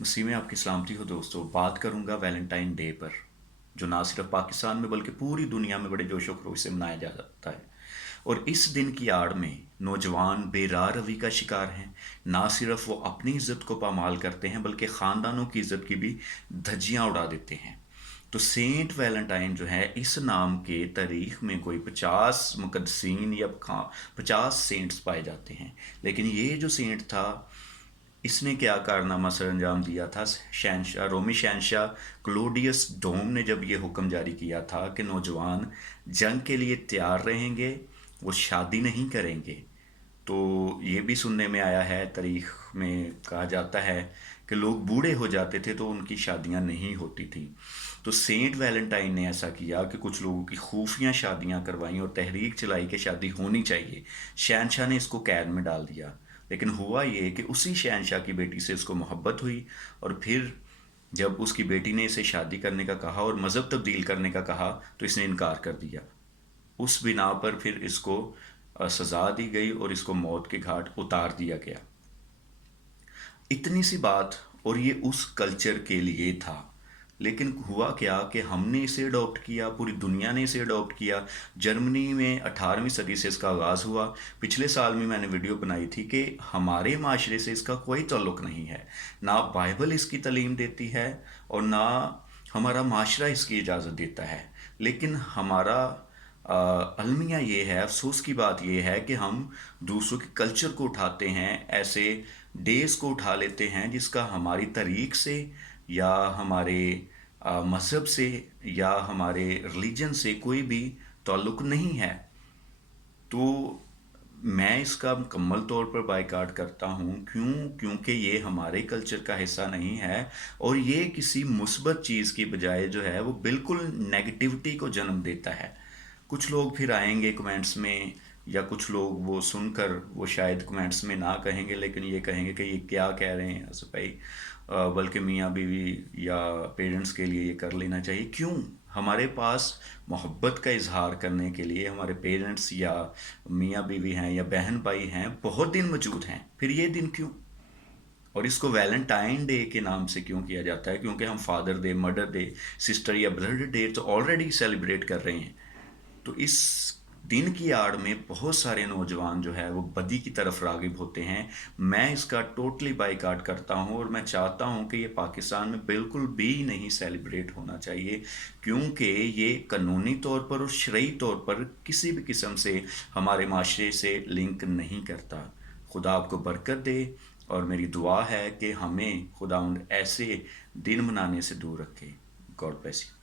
مسیح میں آپ کی سلامتی ہو دوستو. بات کروں گا ویلنٹائن ڈے پر، جو نہ صرف پاکستان میں بلکہ پوری دنیا میں بڑے جوش و خروش سے منایا جاتا ہے. اور اس دن کی آڑ میں نوجوان بے راہ روی کا شکار ہیں. نہ صرف وہ اپنی عزت کو پامال کرتے ہیں بلکہ خاندانوں کی عزت کی بھی دھجیاں اڑا دیتے ہیں. تو سینٹ ویلنٹائن جو ہے، اس نام کے تاریخ میں کوئی 50 مقدسین یا 50 سینٹس پائے جاتے ہیں. لیکن یہ جو سینٹ تھا، اس نے کیا کارنامہ سر انجام دیا تھا؟ رومی شہنشاہ کلوڈیس ڈوم نے جب یہ حکم جاری کیا تھا کہ نوجوان جنگ کے لیے تیار رہیں گے، وہ شادی نہیں کریں گے، تو یہ بھی سننے میں آیا ہے، تاریخ میں کہا جاتا ہے کہ لوگ بوڑھے ہو جاتے تھے تو ان کی شادیاں نہیں ہوتی تھیں. تو سینٹ ویلنٹائن نے ایسا کیا کہ کچھ لوگوں کی خفیہ شادیاں کروائیں اور تحریک چلائی کہ شادی ہونی چاہیے. شہنشاہ نے اس کو قید میں ڈال دیا. لیکن ہوا یہ کہ اسی شہنشاہ کی بیٹی سے اس کو محبت ہوئی، اور پھر جب اس کی بیٹی نے اسے شادی کرنے کا کہا اور مذہب تبدیل کرنے کا کہا تو اس نے انکار کر دیا. اس بنا پر پھر اس کو سزا دی گئی اور اس کو موت کے گھاٹ اتار دیا گیا. اتنی سی بات، اور یہ اس کلچر کے لیے تھا. لیکن ہوا کیا کہ ہم نے اسے اڈاپٹ کیا، پوری دنیا نے اسے اڈاپٹ کیا. جرمنی میں 18ویں صدی سے اس کا آغاز ہوا. پچھلے سال میں نے ویڈیو بنائی تھی کہ ہمارے معاشرے سے اس کا کوئی تعلق نہیں ہے. نہ بائبل اس کی تعلیم دیتی ہے اور نہ ہمارا معاشرہ اس کی اجازت دیتا ہے. لیکن ہمارا المیہ یہ ہے، افسوس کی بات یہ ہے کہ ہم دوسروں کے کلچر کو اٹھاتے ہیں، ایسے ڈیز کو اٹھا لیتے ہیں جس کا ہماری تاریخ سے یا ہمارے مذہب سے یا ہمارے ریلیجن سے کوئی بھی تعلق نہیں ہے. تو میں اس کا مکمل طور پر بائیکاٹ کرتا ہوں. کیونکہ یہ ہمارے کلچر کا حصہ نہیں ہے، اور یہ کسی مثبت چیز کی بجائے جو ہے وہ بالکل نیگیٹیوٹی کو جنم دیتا ہے. کچھ لوگ پھر آئیں گے کمنٹس میں، یا کچھ لوگ وہ سن کر وہ شاید کمنٹس میں نہ کہیں گے لیکن یہ کہیں گے کہ یہ کیا کہہ رہے ہیں اسف بھائی، بلکہ میاں بیوی یا پیرنٹس کے لیے یہ کر لینا چاہیے. کیوں؟ ہمارے پاس محبت کا اظہار کرنے کے لیے ہمارے پیرنٹس یا میاں بیوی ہیں یا بہن بھائی ہیں، بہت دن موجود ہیں. پھر یہ دن کیوں؟ اور اس کو ویلنٹائن ڈے کے نام سے کیوں کیا جاتا ہے؟ کیونکہ ہم father day, mother day, sister یا بردر ڈے تو آلریڈی سیلیبریٹ کر رہے ہیں. تو اس دن کی آڑ میں بہت سارے نوجوان جو ہے وہ بدی کی طرف راغب ہوتے ہیں. میں اس کا ٹوٹلی بائیکاٹ کرتا ہوں، اور میں چاہتا ہوں کہ یہ پاکستان میں بالکل بھی نہیں سیلیبریٹ ہونا چاہیے، کیونکہ یہ قانونی طور پر اور شرعی طور پر کسی بھی قسم سے ہمارے معاشرے سے لنک نہیں کرتا. خدا آپ کو برکت دے، اور میری دعا ہے کہ ہمیں خداوند ایسے دن منانے سے دور رکھے. God bless you.